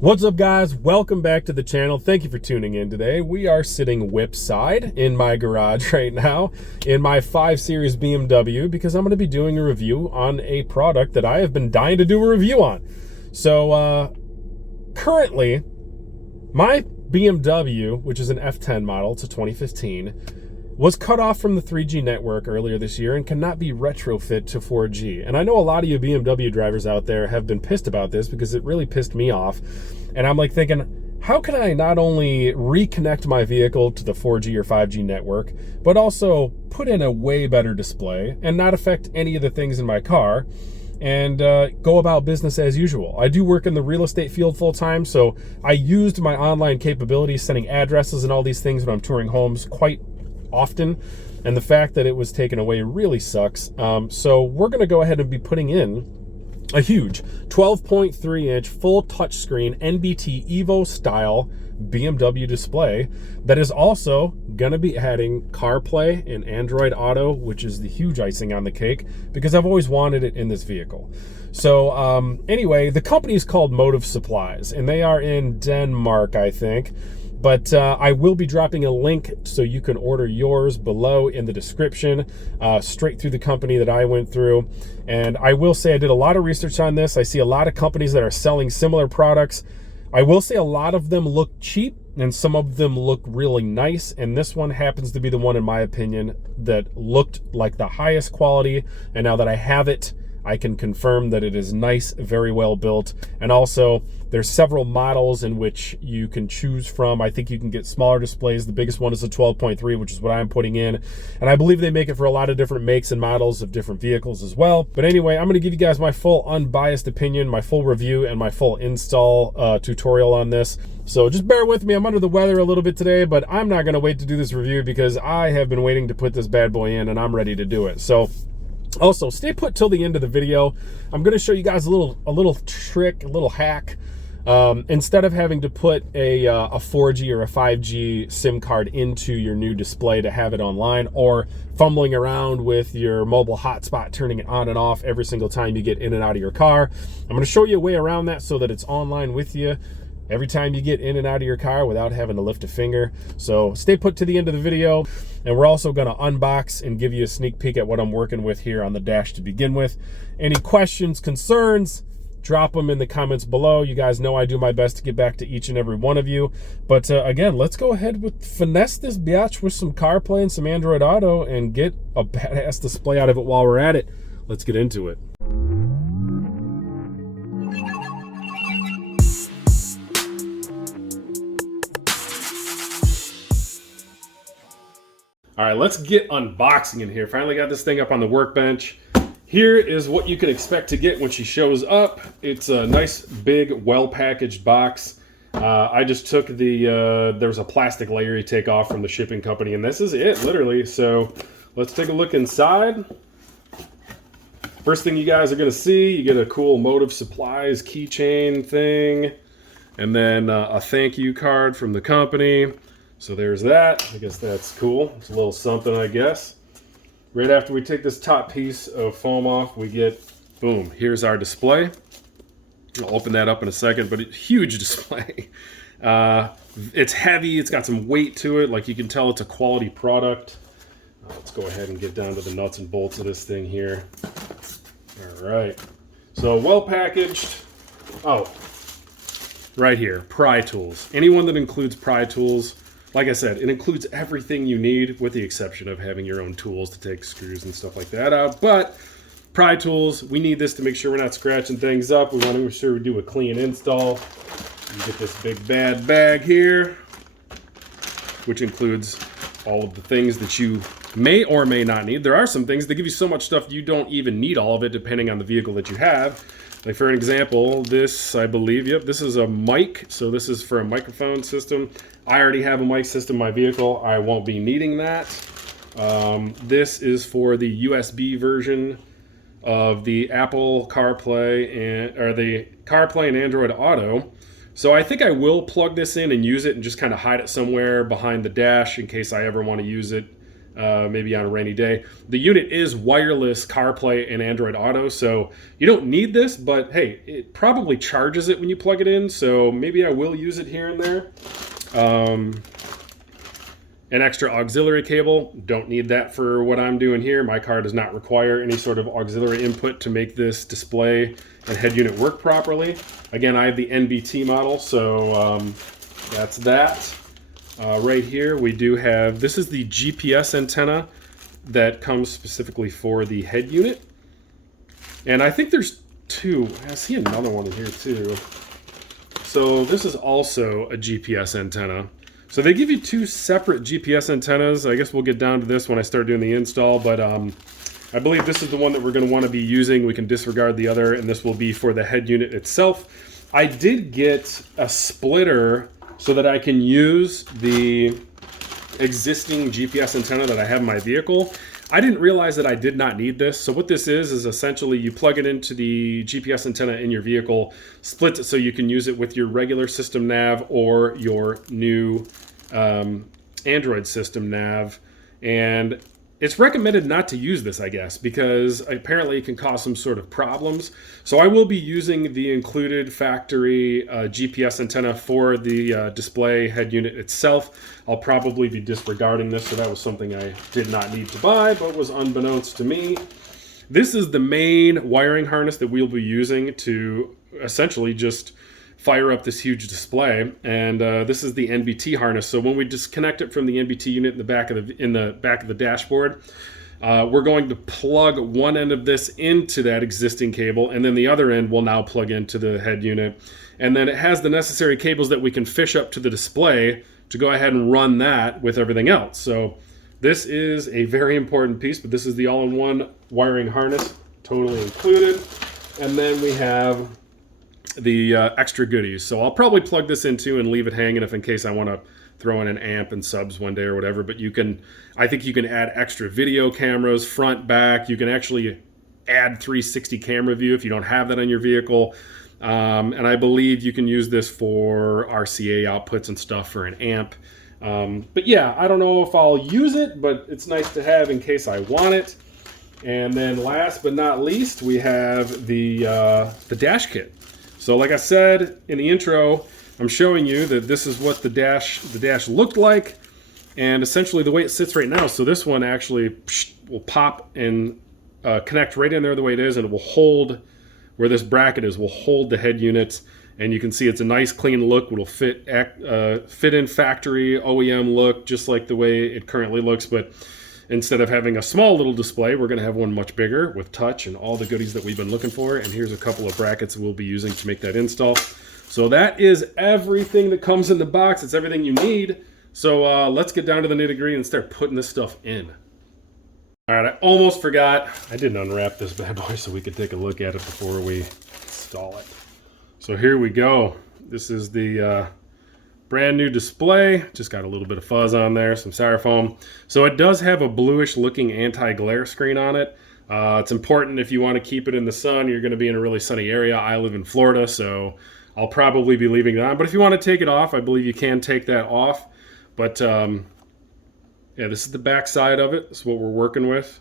What's up, guys? Welcome back to the channel. Thank you for tuning in today. We are sitting whipside in my garage right now in my 5 Series BMW because I'm going to be doing a review on a product that I have been dying to do a review on. So currently, my BMW, which is an F10 model, it's a 2015, was cut off from the 3G network earlier this year and cannot be retrofit to 4G. And I know a lot of you BMW drivers out there have been pissed about this because it really pissed me off. And I'm like thinking, how can I not only reconnect my vehicle to the 4G or 5G network, but also put in a way better display and not affect any of the things in my car and go about business as usual. I do work in the real estate field full time, so I used my online capabilities, sending addresses and all these things when I'm touring homes quite often, and the fact that it was taken away really sucks. So we're going to go ahead and be putting in a huge 12.3 inch full touchscreen NBT Evo style BMW display that is also going to be adding CarPlay and Android Auto, which is the huge icing on the cake because I've always wanted it in this vehicle. So anyway, the company is called Motive Supplies and they are in Denmark, I think. But I will be dropping a link so you can order yours below in the description, straight through the company that I went through. And I will say I did a lot of research on this. I see a lot of companies that are selling similar products. I will say a lot of them look cheap and some of them look really nice. And this one happens to be the one, in my opinion, that looked like the highest quality. And now that I have it, I can confirm that it is nice, very well built. And also, there's several models in which you can choose from. I think you can get smaller displays. The biggest one is a 12.3, which is what I'm putting in. And I believe they make it for a lot of different makes and models of different vehicles as well. But anyway, I'm going to give you guys my full unbiased opinion, my full review, and my full install tutorial on this. So just bear with me. I'm under the weather a little bit today, but I'm not going to wait to do this review because I have been waiting to put this bad boy in and I'm ready to do it. So also, stay put till the end of the video. I'm going to show you guys a little trick, a little hack. Instead of having to put a 4G or a 5G SIM card into your new display to have it online, or fumbling around with your mobile hotspot, turning it on and off every single time you get in and out of your car, I'm going to show you a way around that so that it's online with you every time you get in and out of your car without having to lift a finger. So stay put to the end of the video. And we're also going to unbox and give you a sneak peek at what I'm working with here on the dash to begin with. Any questions, concerns, drop them in the comments below. You guys know I do my best to get back to each and every one of you. But again, let's go ahead with finesse this biatch with some CarPlay and some Android Auto and get a badass display out of it while we're at it. Let's get into it. All right, let's get unboxing in here. Finally got this thing up on the workbench. Here is what you can expect to get when she shows up. It's a nice, big, well-packaged box. I just took there's a plastic layer you take off from the shipping company, and this is it, literally. So let's take a look inside. First thing you guys are gonna see, you get a cool Motive Supplies keychain thing, and then a thank you card from the company. So there's that. I guess that's cool. It's a little something, I guess. Right after we take this top piece of foam off, we get, boom, here's our display. I'll open that up in a second, but it's a huge display. It's heavy, it's got some weight to it. Like you can tell it's a quality product. Let's go ahead and get down to the nuts and bolts of this thing here. All right. So well packaged. Oh, right here, pry tools. Anyone that includes pry tools, like I said, it includes everything you need with the exception of having your own tools to take screws and stuff like that out. But pry tools, we need this to make sure we're not scratching things up. We want to make sure we do a clean install. You get this big bad bag here, which includes all of the things that you may or may not need. There are some things that give you so much stuff you don't even need all of it depending on the vehicle that you have. Like for an example, this, I believe, yep, this is a mic. So this is for a microphone system. I already have a mic system in my vehicle. I won't be needing that. This is for the USB version of the Apple CarPlay and Android Auto. So I think I will plug this in and use it and just kind of hide it somewhere behind the dash in case I ever want to use it maybe on a rainy day. The unit is wireless CarPlay and Android Auto, so you don't need this, but hey, it probably charges it when you plug it in, so maybe I will use it here and there. An extra auxiliary cable, don't need that for what I'm doing here. My car does not require any sort of auxiliary input to make this display and head unit work properly. Again, I have the NBT model, so that's that. Right here we do have, this is the GPS antenna that comes specifically for the head unit. And I think there's two, I see another one in here too. So this is also a GPS antenna. So they give you two separate GPS antennas. I guess we'll get down to this when I start doing the install, but I believe this is the one that we're going to want to be using. We can disregard the other, and this will be for the head unit itself. I did get a splitter so that I can use the existing GPS antenna that I have in my vehicle. I didn't realize that I did not need this. So what this is essentially you plug it into the GPS antenna in your vehicle, splits it so you can use it with your regular system nav or your new Android system nav. And it's recommended not to use this, I guess, because apparently it can cause some sort of problems. So I will be using the included factory GPS antenna for the display head unit itself. I'll probably be disregarding this, so that was something I did not need to buy, but was unbeknownst to me. This is the main wiring harness that we'll be using to essentially just fire up this huge display, and this is the NBT harness. So when we disconnect it from the NBT unit in the back of the dashboard, we're going to plug one end of this into that existing cable, and then the other end will now plug into the head unit. And then it has the necessary cables that we can fish up to the display to go ahead and run that with everything else. So this is a very important piece, but this is the all-in-one wiring harness, totally included. And then we have the extra goodies. So I'll probably plug this into and leave it hanging if in case I want to throw in an amp and subs one day or whatever. But I think you can add extra video cameras, front, back. You can actually add 360 camera view if you don't have that on your vehicle. And I believe you can use this for RCA outputs and stuff for an amp. But yeah, I don't know if I'll use it, but it's nice to have in case I want it. And then last but not least, we have the dash kit. So like I said in the intro, I'm showing you that this is what the dash looked like, and essentially the way it sits right now. So this one actually will pop and connect right in there the way it is, and it will hold where this bracket is, will hold the head unit. And you can see it's a nice clean look. It'll fit in factory OEM look, just like the way it currently looks. But instead of having a small little display, we're going to have one much bigger with touch and all the goodies that we've been looking for. And here's a couple of brackets we'll be using to make that install. So that is everything that comes in the box. It's everything you need. So let's get down to the nitty-gritty and start putting this stuff in. All right, I almost forgot. I didn't unwrap this bad boy so we could take a look at it before we install it. So here we go. This is the brand new display. Just got a little bit of fuzz on there, some styrofoam. So it does have a bluish looking anti-glare screen on it. It's important if you want to keep it in the sun. You're going to be in a really sunny area. I live in Florida, so I'll probably be leaving it on. But if you want to take it off, I believe you can take that off. But yeah, this is the back side of it. This is what we're working with.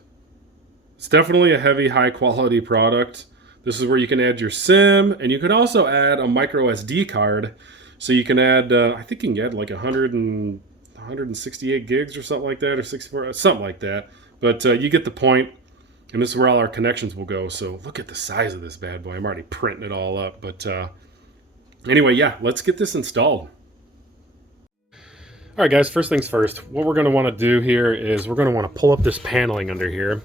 It's definitely a heavy, high quality product. This is where you can add your SIM, and you can also add a micro SD card. So you can add, I think you can add like 168 gigs or something like that, or 64, something like that. But you get the point, and this is where all our connections will go. So look at the size of this bad boy. I'm already printing it all up. But anyway, yeah, let's get this installed. All right, guys, first things first. What we're going to want to do here is we're going to want to pull up this paneling under here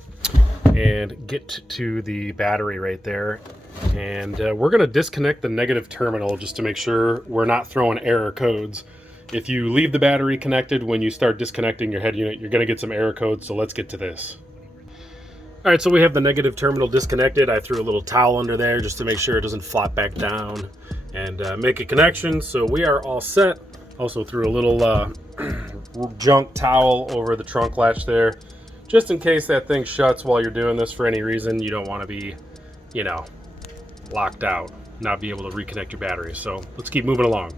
and get to the battery right there. And we're going to disconnect the negative terminal just to make sure we're not throwing error codes. If you leave the battery connected when you start disconnecting your head unit, you're going to get some error codes, so let's get to this. All right, so we have the negative terminal disconnected. I threw a little towel under there just to make sure it doesn't flop back down and make a connection. So we are all set. Also threw a little junk towel over the trunk latch there, just in case that thing shuts while you're doing this for any reason. You don't want to be, you know, locked out, not be able to reconnect your battery. So let's keep moving along.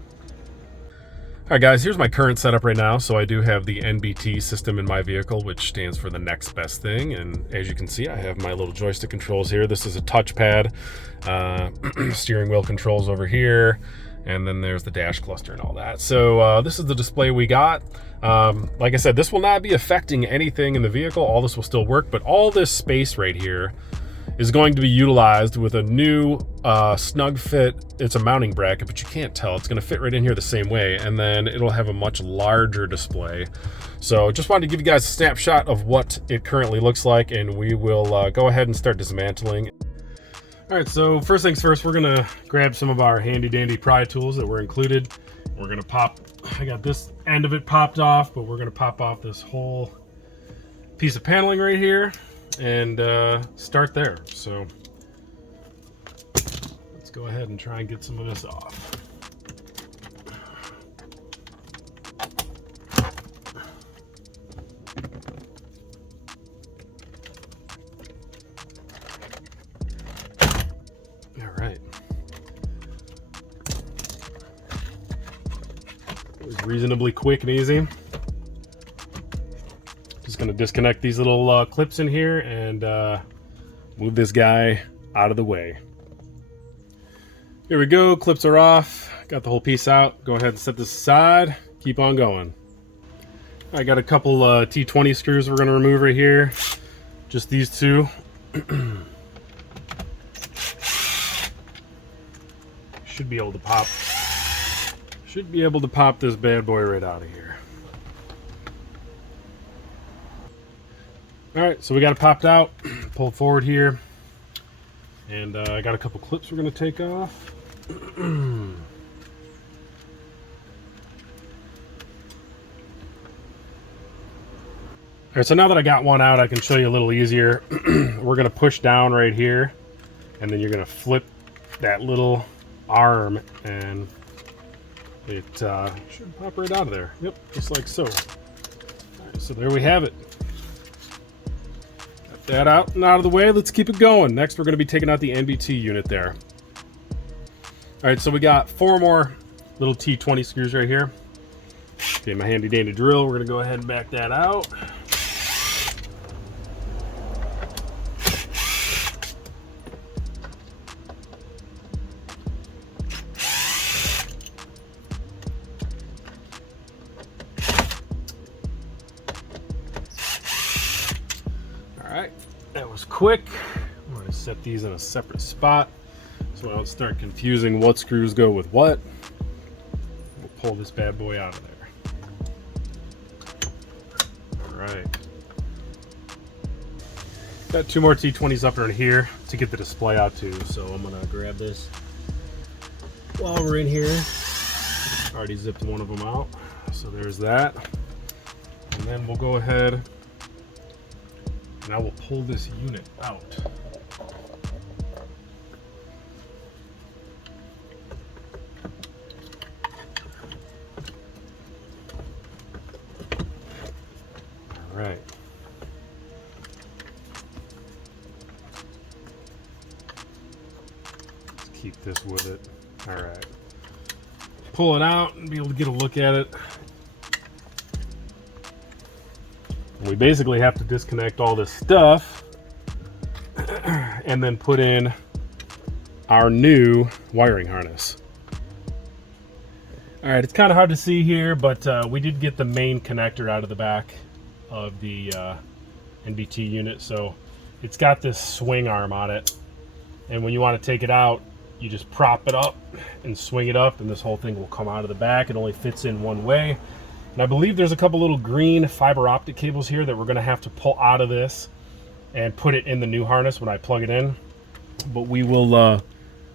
All right, guys, here's my current setup right now. So I do have the NBT system in my vehicle, which stands for the next best thing. And as you can see, I have my little joystick controls here. This is a touchpad, steering wheel controls over here, and then there's the dash cluster and all that. So this is the display we got. Like I said, this will not be affecting anything in the vehicle. All this will still work, but all this space right here is going to be utilized with a new snug fit. It's a mounting bracket, but you can't tell. It's going to fit right in here the same way, and then it'll have a much larger display. So just wanted to give you guys a snapshot of what it currently looks like, and we will go ahead and start dismantling. All right, so first things first, we're going to grab some of our handy dandy pry tools that were included. We're going to pop, I got this end of it popped off, but we're going to pop off this whole piece of paneling right here and start there. So let's go ahead and try and get some of this off. All right. It was reasonably quick and easy. Just going to disconnect these little clips in here and move this guy out of the way. Here we go, clips are off. Got the whole piece out. Go ahead and set this aside. Keep on going. I got a couple T20 screws we're going to remove right here. Just these two. Should be able to pop. Should be able to pop this bad boy right out of here. All right, so we got it popped out. Pull it forward here, and I got a couple clips we're going to take off. All right, so now that I got one out, I can show you a little easier. We're going to push down right here, and then you're going to flip that little arm, and it should pop right out of there. Yep, just like so. All right, so there we have it. That out and out of the way. Let's keep it going. Next, we're going to be taking out the NBT unit there. All right, so we got 4 more little T20 screws right here. Okay, my handy dandy drill. We're going to go ahead and back that out. That was quick. I'm going to set these in a separate spot so I don't start confusing what screws go with what. We'll pull this bad boy out of there. All right. Got 2 more T20s up in here to get the display out too, so I'm going to grab this while we're in here. Already zipped one of them out, so there's that. And then we'll go ahead and I will pull this unit out. All right. Let's keep this with it. All right. Pull it out and be able to get a look at it. We basically have to disconnect all this stuff and then put in our new wiring harness. All right, it's kind of hard to see here, but we did get the main connector out of the back of the NBT unit. So it's got this swing arm on it. And when you want to take it out, you just prop it up and swing it up, and this whole thing will come out of the back. It only fits in one way. And I believe there's a couple little green fiber optic cables here that we're going to have to pull out of this and put it in the new harness when I plug it in. But we will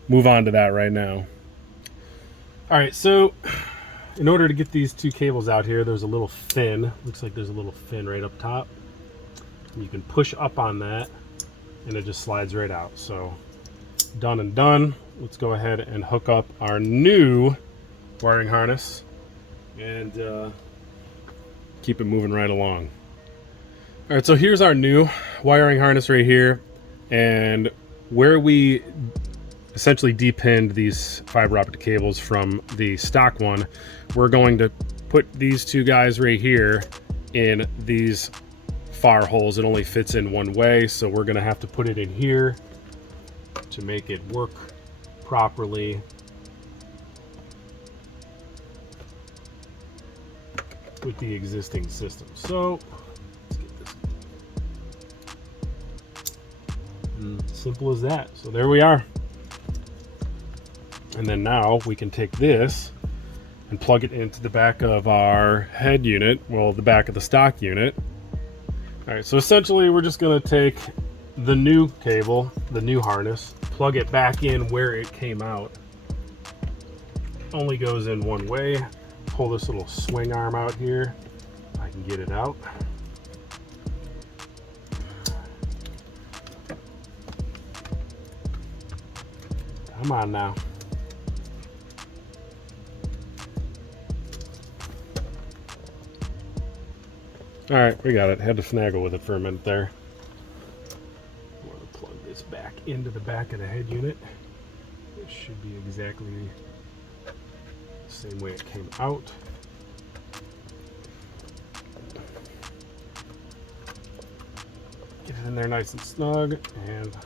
move on to that right now. All right, so in order to get these 2 cables out here, there's a little fin. Looks like there's a little fin right up top. You can push up on that and it just slides right out. So done and done. Let's go ahead and hook up our new wiring harness and keep it moving right along. All right, so here's our new wiring harness right here, and where we essentially depinned these fiber optic cables from the stock one. We're going to put these two guys right here in these far holes. It only fits in one way, so we're going to have to put it in here to make it work properly. With the existing system. So let's get this. And simple as that. So there we are. And then now we can take this and plug it into the back of our head unit, well, the back of the stock unit. All right, so essentially we're just going to take the new cable, the new harness, plug it back in where it came out. Only goes in one way. Pull this little swing arm out here. I can get it out. Come on now. All right, we got it. Had to finagle with it for a minute there. I'm going to plug this back into the back of the head unit. It should be exactly the same way it came out. Get it in there nice and snug, and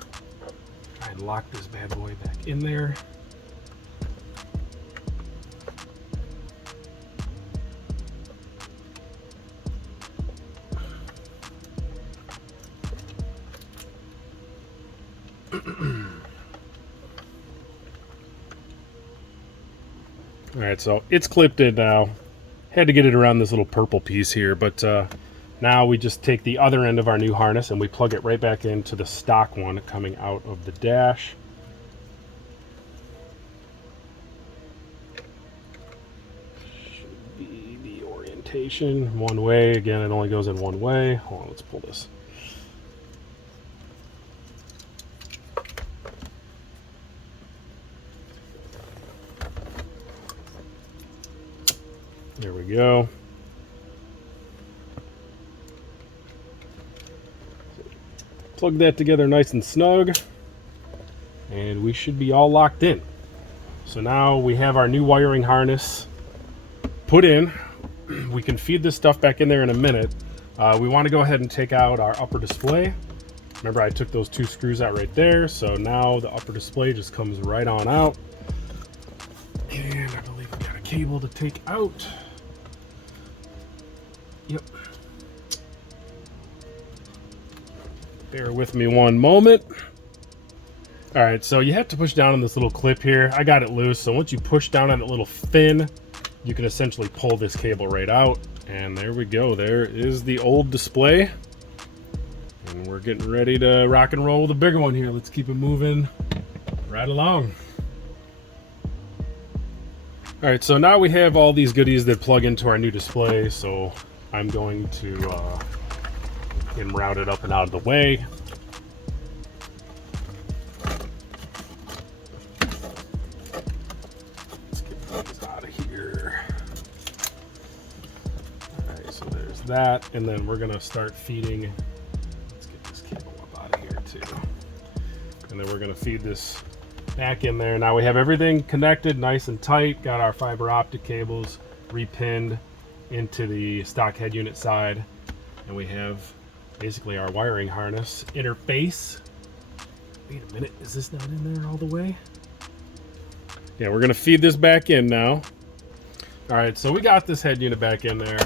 try and lock this bad boy back in there. All right, so it's clipped in now. Had to get it around this little purple piece here, but now we just take the other end of our new harness and we plug it right back into the stock one coming out of the dash. Should be the orientation one way. Again, it only goes in one way. Hold on, let's pull this. There we go. Plug that together nice and snug, and we should be all locked in. So now we have our new wiring harness put in. We can feed this stuff back in there in a minute. We want to go ahead and take out our upper display. Remember, I took those two screws out right there, so now the upper display just comes right on out. And I believe we got a cable to take out. Yep. Bear with me one moment. All right, so you have to push down on this little clip here. I got it loose, so once you push down on that little fin, you can essentially pull this cable right out. And there we go. There is the old display. And we're getting ready to rock and roll with a bigger one here. Let's keep it moving right along. All right, so now we have all these goodies that plug into our new display. So I'm going to get them routed up and out of the way. Let's get these out of here. All right, so there's that. And then we're gonna start feeding. Let's get this cable up out of here too. And then we're gonna feed this back in there. Now we have everything connected nice and tight. Got our fiber optic cables repinned into the stock head unit side, and we have basically our wiring harness interface. Wait a minute, is this not in there all the way? Yeah, we're gonna feed this back in now. All right, so we got this head unit back in there,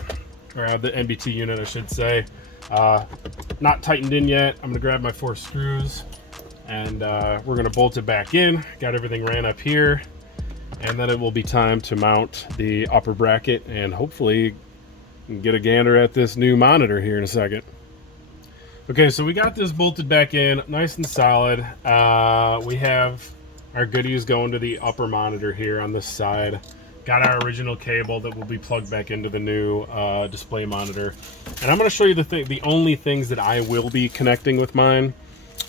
or the NBT unit I should say. Not tightened in yet. I'm gonna grab my 4 screws and we're gonna bolt it back in. Got everything ran up here, and then it will be time to mount the upper bracket and hopefully get a gander at this new monitor here in a second. Okay, so we got this bolted back in nice and solid. We have our goodies going to the upper monitor here on this side. Got our original cable that will be plugged back into the new display monitor. And I'm gonna show you the only things that I will be connecting with mine.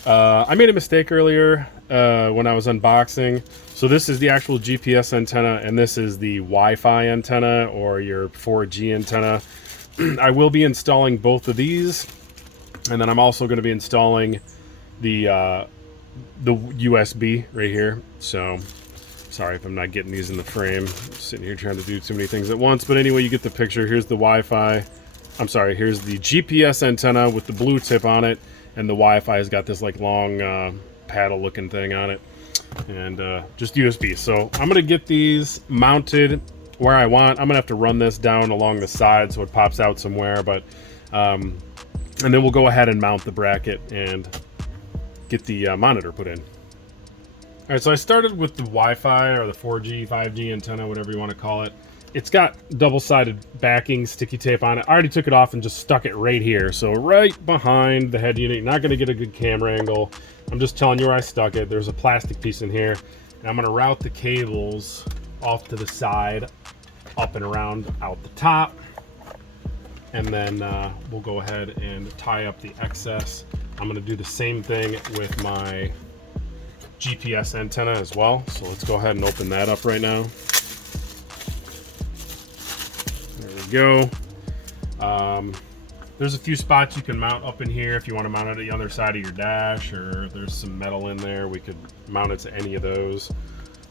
I made a mistake earlier when I was unboxing. So this is the actual GPS antenna, and this is the Wi-Fi antenna, or your 4G antenna. I will be installing both of these, and then I'm also going to be installing the the USB right here. So sorry if I'm not getting these in the frame. I'm sitting here trying to do too many things at once. But anyway, you get the picture. Here's the Wi-Fi. I'm sorry, here's the GPS antenna with the blue tip on it. And the Wi-Fi has got this like long paddle looking thing on it. And just USB. So I'm going to get these mounted where I want. I'm going to have to run this down along the side so it pops out somewhere. But and then we'll go ahead and mount the bracket and get the monitor put in. All right, so I started with the Wi-Fi or the 4G, 5G antenna, whatever you want to call it. It's got double-sided backing, sticky tape on it. I already took it off and just stuck it right here. So right behind the head unit. You're not going to get a good camera angle. I'm just telling you where I stuck it. There's a plastic piece in here. And I'm going to route the cables off to the side, up and around out the top. And then we'll go ahead and tie up the excess. I'm going to do the same thing with my GPS antenna as well. So let's go ahead and open that up right now. There we go. There's a few spots you can mount up in here if you want to mount it at the other side of your dash, or there's some metal in there. We could mount it to any of those.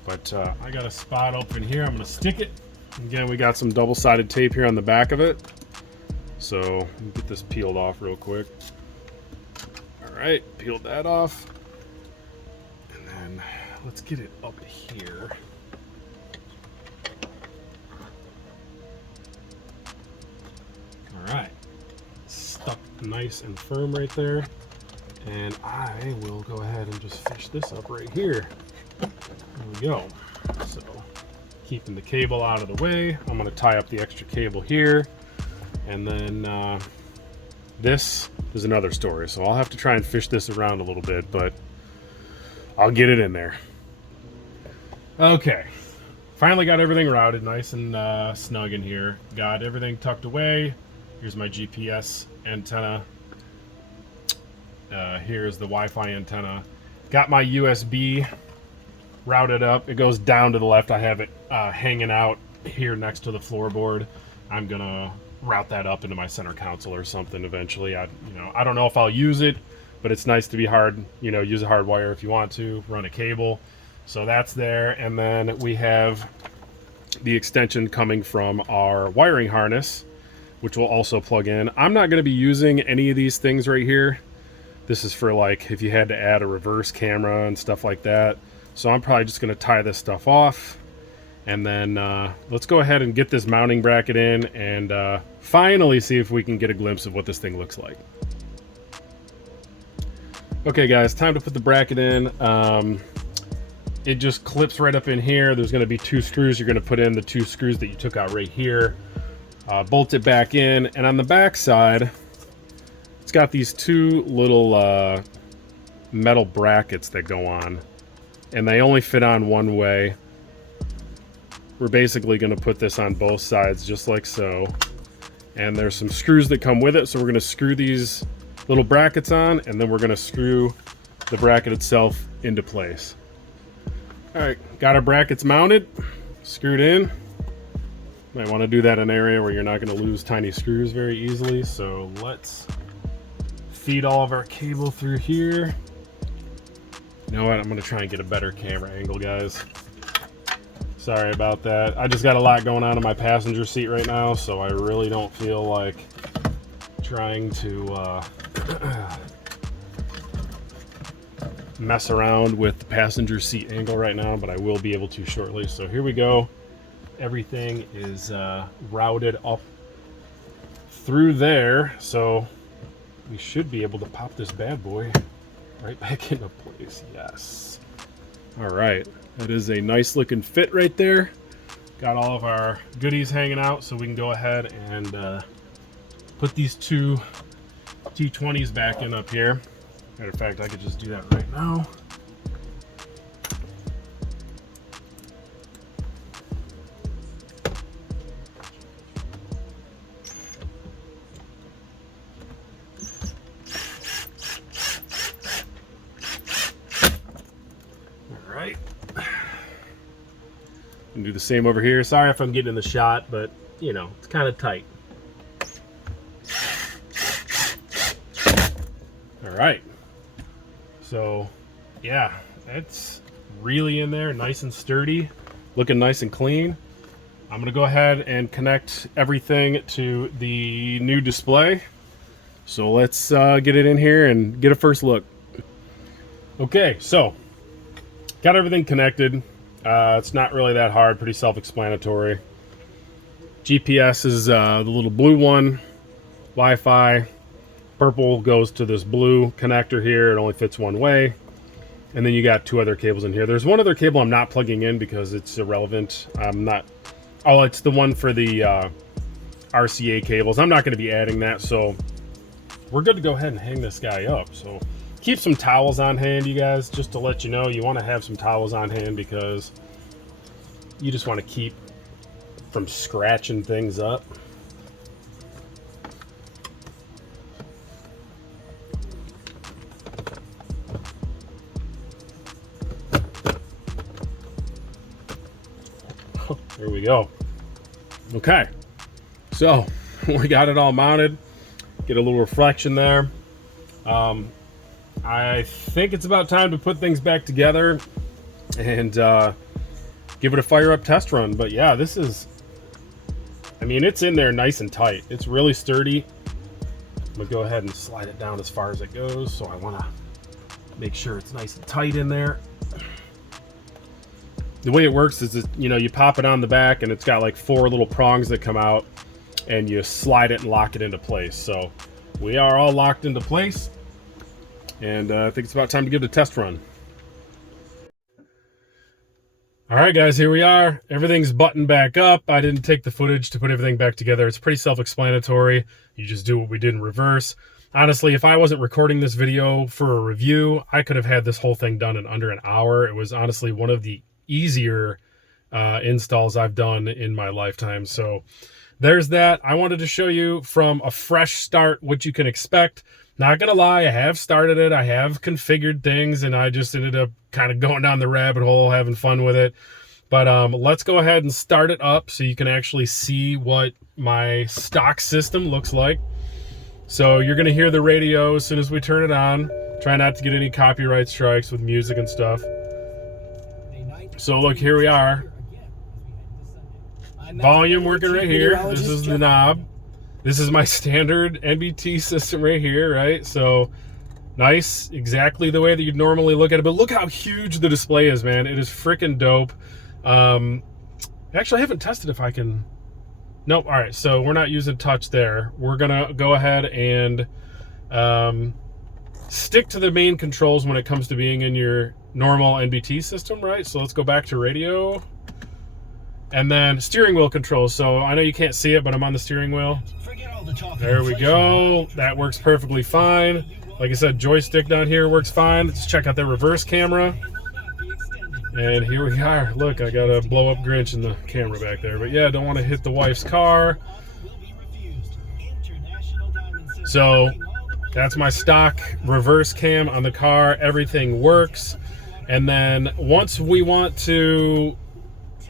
But I got a spot open here. I'm going to stick it. Again, we got some double-sided tape here on the back of it. So let me get this peeled off real quick. All right, peeled that off. And then let's get it up here. All right, stuck nice and firm right there. And I will go ahead and just fish this up right here. There we go. So keeping the cable out of the way, I'm going to tie up the extra cable here. And then this is another story. So I'll have to try and fish this around a little bit, but I'll get it in there. Okay. Finally got everything routed nice and snug in here. Got everything tucked away. Here's my GPS antenna. Here's the Wi-Fi antenna. Got my USB routed up. It goes down to the left. I have it hanging out here next to the floorboard. I'm gonna route that up into my center console or something eventually. I don't know if I'll use it, but it's nice to be hard. Use a hard wire if you want to. Run a cable. So that's there, and then we have the extension coming from our wiring harness, which will also plug in. I'm not going to be using any of these things right here. This is for like if you had to add a reverse camera and stuff like that. So I'm probably just going to tie this stuff off. And then let's go ahead and get this mounting bracket in and finally see if we can get a glimpse of what this thing looks like. Okay guys, time to put the bracket in. It just clips right up in here. There's going to be 2 screws. You're going to put in the 2 screws that you took out right here. Bolt it back in, and on the back side it's got these 2 little metal brackets that go on, and they only fit on one way. We're basically going to put this on both sides just like so, and there's some screws that come with it, so we're going to screw these little brackets on, and then we're going to screw the bracket itself into place. Alright, got our brackets mounted, screwed in. Might want to do that in an area where you're not going to lose tiny screws very easily, so let's feed all of our cable through here. You know what, I'm going to try and get a better camera angle, guys. Sorry about that. I just got a lot going on in my passenger seat right now, so I really don't feel like trying to mess around with the passenger seat angle right now, but I will be able to shortly. So here we go. Everything is routed up through there, so we should be able to pop this bad boy right back into place. Yes. All right. That is a nice looking fit right there. Got all of our goodies hanging out, so we can go ahead and put these 2 T20s back in up here. Matter of fact, I could just do that right now. All right. And do the same over here. Sorry if I'm getting in the shot, but it's kind of tight. All right. So yeah, it's really in there, nice and sturdy, looking nice and clean. I'm gonna go ahead and connect everything to the new display. So let's get it in here and get a first look. Okay, so got everything connected. It's not really that hard, pretty self-explanatory. GPS is the little blue one. Wi-Fi. Purple goes to this blue connector here. It only fits one way. And then you got two other cables in here. There's one other cable I'm not plugging in because it's irrelevant. I'm not... Oh, it's the one for the RCA cables. I'm not going to be adding that, so we're good to go ahead and hang this guy up. So keep some towels on hand, you guys, just to let you know. You want to have some towels on hand because you just want to keep from scratching things up. There we go. Okay, so we got it all mounted. Get a little reflection there. I think it's about time to put things back together and give it a fire up test run. But yeah, this is, I mean, it's in there nice and tight. It's really sturdy. I'm gonna go ahead and slide it down as far as it goes. So I wanna make sure it's nice and tight in there. The way it works is that, you know, you pop it on the back and it's got like 4 little prongs that come out and you slide it and lock it into place. So we are all locked into place, and I think it's about time to give it a test run. All right, guys, here we are. Everything's buttoned back up. I didn't take the footage to put everything back together. It's pretty self-explanatory. You just do what we did in reverse. Honestly, if I wasn't recording this video for a review, I could have had this whole thing done in under an hour. It was honestly one of the easier installs I've done in my lifetime. So there's that. I wanted to show you from a fresh start what you can expect. Not gonna lie, I have started it. I have configured things, and I just ended up kind of going down the rabbit hole, having fun with it. But let's go ahead and start it up so you can actually see what my stock system looks like. So you're gonna hear the radio as soon as we turn it on. Try not to get any copyright strikes with music and stuff. So look, here we are. Volume working right here. This is the knob. This is my standard NBT system right here, right? So nice, exactly the way that you'd normally look at it. But look how huge the display is, man. It is freaking dope. Actually, I haven't tested if I can... Nope, all right, so we're not using touch there. We're gonna go ahead and stick to the main controls when it comes to being in your normal NBT system, right? So let's go back to radio. And then steering wheel controls. So I know you can't see it, but I'm on the steering wheel. There we go. That works perfectly fine. Like I said, joystick down here works fine. Let's check out the reverse camera. And here we are. Look, I got a blow up Grinch in the camera back there. But yeah, don't want to hit the wife's car. So that's my stock reverse cam on the car. Everything works. And then once we want to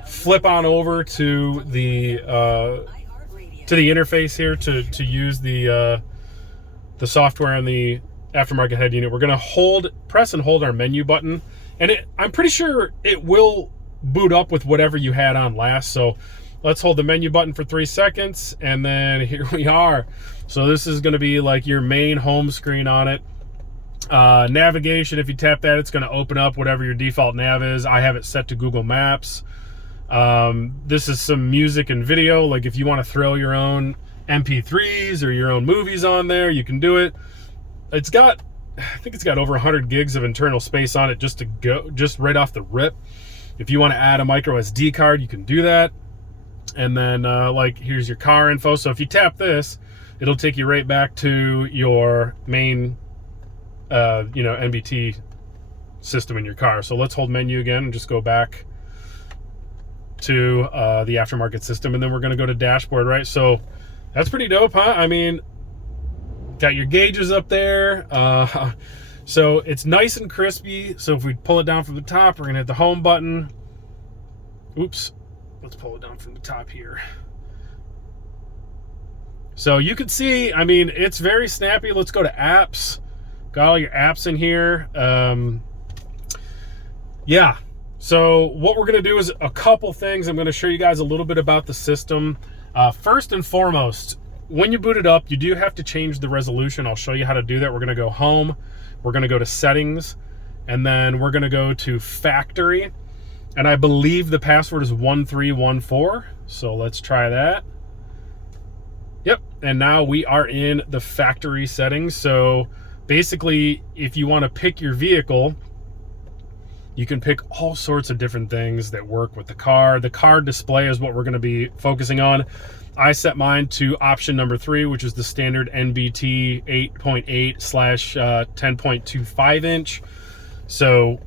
flip on over to the interface here to use the software on the aftermarket head unit, we're going to press and hold our menu button, and I'm pretty sure it will boot up with whatever you had on last. So let's hold the menu button for 3 seconds, and then here we are. So this is going to be like your main home screen on it. Navigation, if you tap that, it's going to open up whatever your default nav is. I have it set to Google Maps. This is some music and video. Like if you want to throw your own MP3s or your own movies on there, you can do it. It's got, I think it's got over 100 gigs of internal space on it just right off the rip. If you want to add a micro SD card, you can do that. And then like here's your car info. So if you tap this, it'll take you right back to your main NBT system in your car. So let's hold menu again and just go back to the aftermarket system, and then we're going to go to dashboard, right? So that's pretty dope, huh? I mean, got your gauges up there. So it's nice and crispy. So if we pull it down from the top, we're going to hit the home button. Oops. Let's pull it down from the top here. So you can see, I mean, it's very snappy. Let's go to apps. Got all your apps in here. Yeah. So what we're going to do is a couple things. I'm going to show you guys a little bit about the system. First and foremost, when you boot it up, you do have to change the resolution. I'll show you how to do that. We're going to go home. We're going to go to settings, and then we're going to go to factory. And I believe the password is 1314. So let's try that. Yep. And now we are in the factory settings. So basically, if you want to pick your vehicle, you can pick all sorts of different things that work with the car. The car display is what we're going to be focusing on. I set mine to option number 3, which is the standard NBT 8.8/10.25 inch. So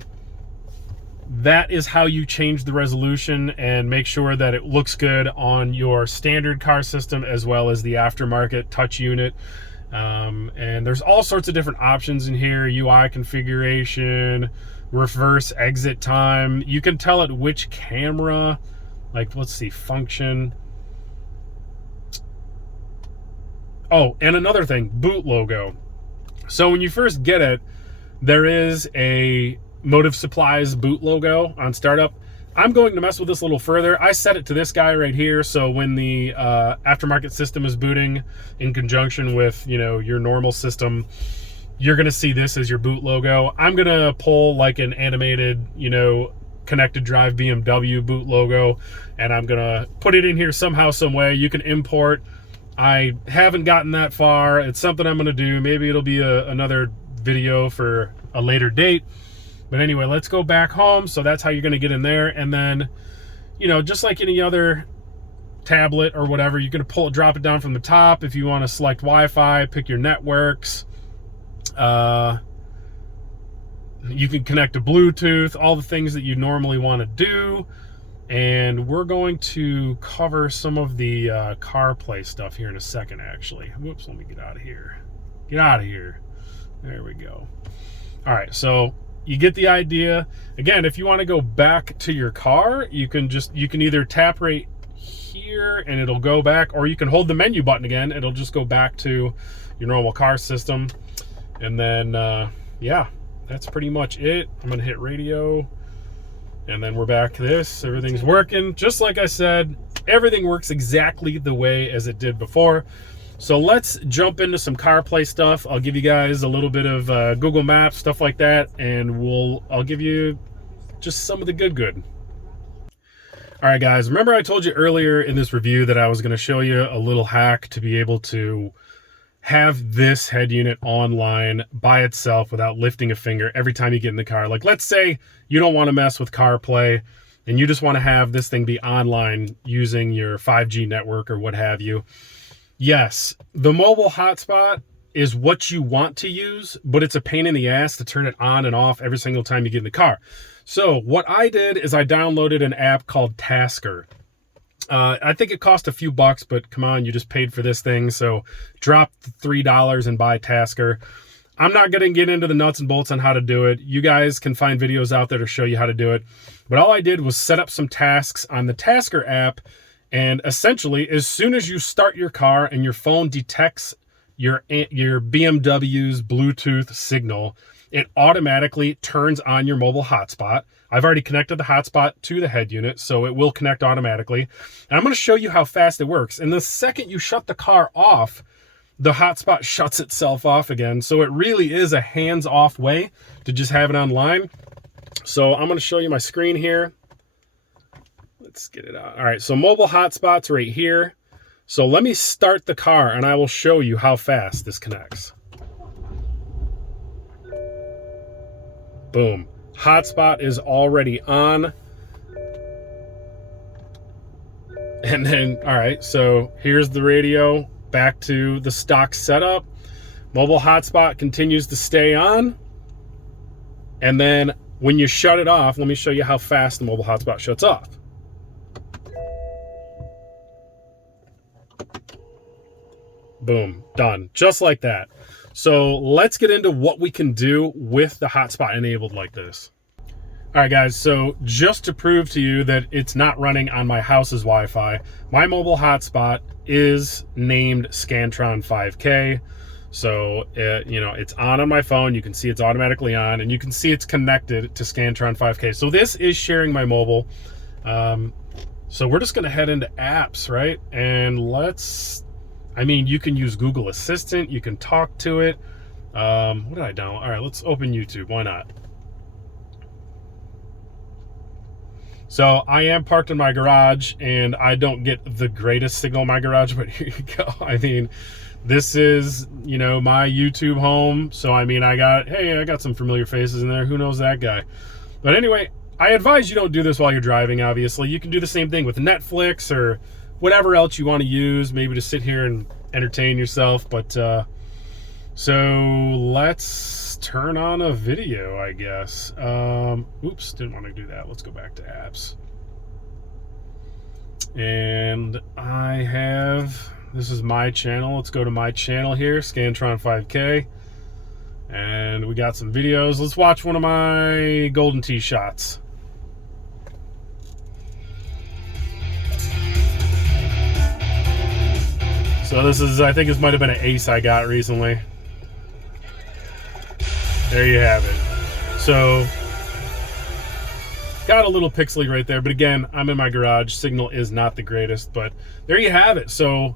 that is how you change the resolution and make sure that it looks good on your standard car system as well as the aftermarket touch unit. And there's all sorts of different options in here: UI configuration, reverse exit time. You can tell it which camera, like, let's see, function. Oh, and another thing, boot logo. So when you first get it, there is a Motive Supplies boot logo on startup. I'm going to mess with this a little further. I set it to this guy right here, so when the aftermarket system is booting in conjunction with, you know, your normal system, you're going to see this as your boot logo. I'm going to pull like an animated, you know, connected drive BMW boot logo, and I'm going to put it in here somehow, some way. You can import. I haven't gotten that far. It's something I'm going to do. Maybe it'll be another video for a later date. But anyway, let's go back home. So that's how you're going to get in there. And then, you know, just like any other tablet or whatever, you can drop it down from the top. If you want to select Wi-Fi, pick your networks. You can connect to Bluetooth, all the things that you normally want to do. And we're going to cover some of the Carplay stuff here in a second, actually. Whoops, let me get out of here. Get out of here. There we go. All right, so you get the idea. Again, if you want to go back to your car, you can either tap right here and it'll go back, or you can hold the menu button again. It'll just go back to your normal car system. And then, yeah, that's pretty much it. I'm going to hit radio, and then we're back to this. Everything's working. Just like I said, everything works exactly the way as it did before. So let's jump into some CarPlay stuff. I'll give you guys a little bit of Google Maps, stuff like that, and I'll give you just some of the good. All right, guys, remember I told you earlier in this review that I was going to show you a little hack to be able to have this head unit online by itself without lifting a finger every time you get in the car. Like, let's say you don't want to mess with CarPlay and you just want to have this thing be online using your 5G network or what have you. Yes, the mobile hotspot is what you want to use, but it's a pain in the ass to turn it on and off every single time you get in the car. So what I did is I downloaded an app called Tasker. I think it cost a few bucks, but come on, you just paid for this thing. So drop $3 and buy Tasker. I'm not going to get into the nuts and bolts on how to do it. You guys can find videos out there to show you how to do it. But all I did was set up some tasks on the Tasker app. And essentially, as soon as you start your car and your phone detects your BMW's Bluetooth signal, it automatically turns on your mobile hotspot. I've already connected the hotspot to the head unit, so it will connect automatically. And I'm going to show you how fast it works. And the second you shut the car off, the hotspot shuts itself off again. So it really is a hands-off way to just have it online. So I'm going to show you my screen here. Let's get it out. All right, so mobile hotspot's right here. So let me start the car and I will show you how fast this connects. Boom. Hotspot is already on. And then, all right, so here's the radio back to the stock setup. Mobile hotspot continues to stay on. And then when you shut it off, let me show you how fast the mobile hotspot shuts off. Boom, done, just like that. So let's get into what we can do with the hotspot enabled like this. All right, guys, so just to prove to you that it's not running on my house's Wi-Fi, my mobile hotspot is named Scantron 5K. So, you know, it's on my phone. You can see it's automatically on, and you can see it's connected to Scantron 5K. So this is sharing my mobile. So we're just going to head into apps, right? And I mean, you can use Google Assistant. You can talk to it. What did I download? All right, let's open YouTube. Why not? So I am parked in my garage, and I don't get the greatest signal in my garage, but here you go. I mean, this is, you know, my YouTube home. So, I mean, I got some familiar faces in there. Who knows that guy? But anyway, I advise you don't do this while you're driving, obviously. You can do the same thing with Netflix or whatever else you want to use, maybe to sit here and entertain yourself. But so let's turn on a video, I guess. Oops, didn't want to do that. Let's go back to apps. And this is my channel. Let's go to my channel here, Scantron 5K. And we got some videos. Let's watch one of my golden tee shots. So this is, I think this might have been an ace I got recently. There you have it. So, got a little pixely right there, but again, I'm in my garage. Signal is not the greatest, but there you have it. So,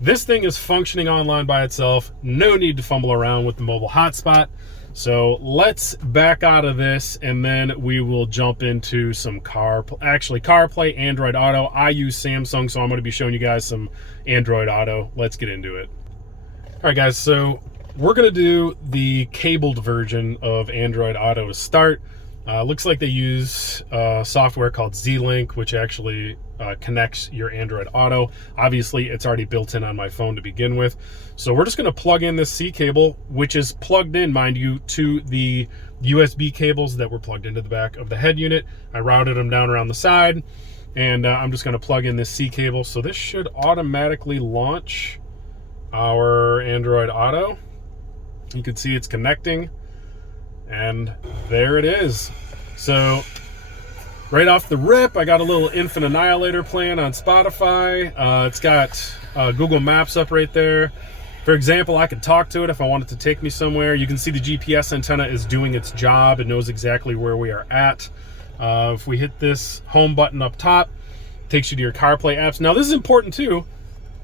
this thing is functioning online by itself. No need to fumble around with the mobile hotspot. So let's back out of this, and then we will jump into some CarPlay, Android Auto. I use Samsung, so I'm going to be showing you guys some Android Auto. Let's get into it. All right, guys, so we're going to do the cabled version of Android Auto to start. Looks like they use software called Z-Link, which actually connects your Android Auto. Obviously, it's already built in on my phone to begin with. So we're just going to plug in this C cable, which is plugged in, mind you, to the USB cables that were plugged into the back of the head unit. I routed them down around the side, and I'm just going to plug in this C cable. So this should automatically launch our Android Auto. You can see it's connecting, and there it is. So right off the rip, I got a little Infant Annihilator playing on Spotify. It's got Google Maps up right there. For example, I could talk to it if I wanted to take me somewhere. You can see the GPS antenna is doing its job. It knows exactly where we are at. If we hit this home button up top, it takes you to your CarPlay apps. Now, this is important too.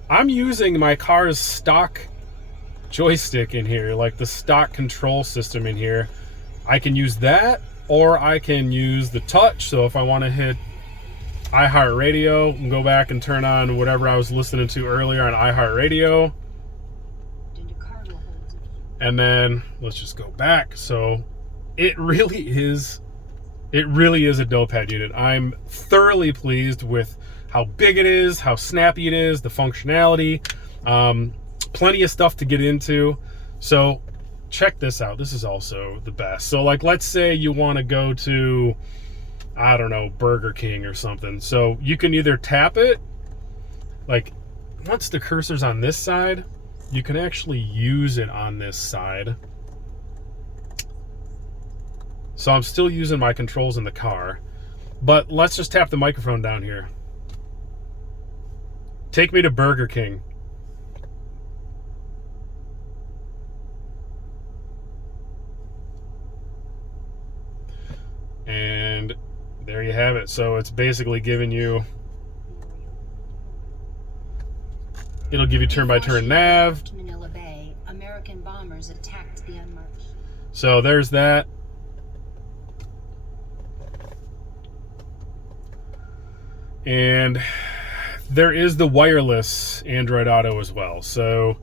I'm using my car's stock joystick in here, like the stock control system in here. I can use that, or I can use the touch. So if I want to hit iHeartRadio and go back and turn on whatever I was listening to earlier on iHeartRadio, and then let's just go back. So it really is a dope head unit. I'm thoroughly pleased with how big it is, how snappy it is, the functionality. Plenty of stuff to get into. So check this out. This is also the best. So like, let's say you want to go to, I don't know, Burger King or something. So you can either tap it, like once the cursor's on this side, you can actually use it on this side. So I'm still using my controls in the car, but let's just tap the microphone down here. Take me to Burger King. And there you have it. So it's basically giving you, it'll give you turn-by-turn nav. Manila Bay, American bombers attacked the unmarked. So there's that. And there is the wireless Android Auto as well. So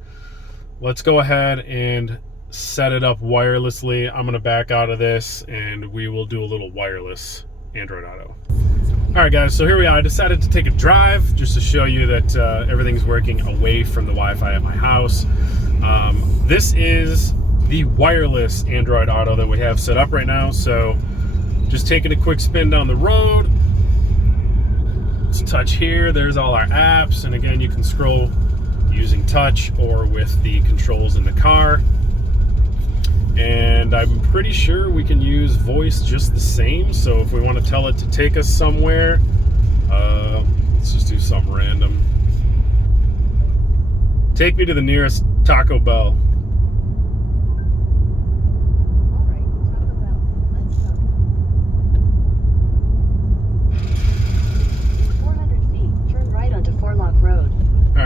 let's go ahead and set it up wirelessly. I'm going to back out of this, and we will do a little wireless Android Auto. All right, guys, so here we are. I decided to take a drive just to show you that everything's working away from the Wi-Fi at my house. This is the wireless Android Auto that we have set up right now. So just taking a quick spin down the road. Let's touch here. There's all our apps. And again, you can scroll using touch or with the controls in the car. And I'm pretty sure we can use voice just the same. So if we want to tell it to take us somewhere, let's just do something random. Take me to the nearest Taco Bell.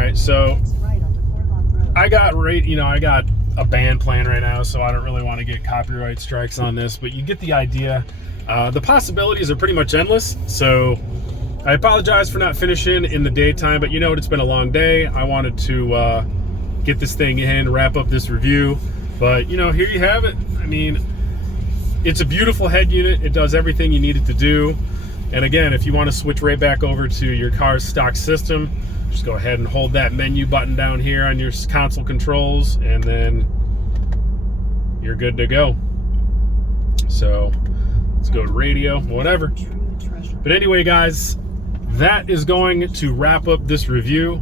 right, so Next right onto Corlock Road. I got a band playing right now, so I don't really want to get copyright strikes on this, but you get the idea. The possibilities are pretty much endless, so I apologize for not finishing in the daytime, but you know what, it's been a long day. I wanted to get this thing in, wrap up this review, but you know, here you have it. I mean, it's a beautiful head unit. It does everything you need it to do. And again, if you want to switch right back over to your car's stock system, just go ahead and hold that menu button down here on your console controls, and then you're good to go. So let's go to radio, whatever. But anyway, guys, that is going to wrap up this review.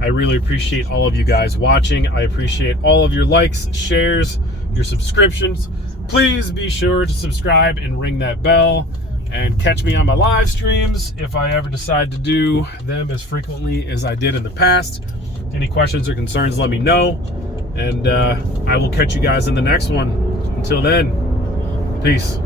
I really appreciate all of you guys watching. I appreciate all of your likes, shares, your subscriptions. Please be sure to subscribe and ring that bell, and catch me on my live streams if I ever decide to do them as frequently as I did in the past. Any questions or concerns, let me know, and I will catch you guys in the next one. Until then, peace.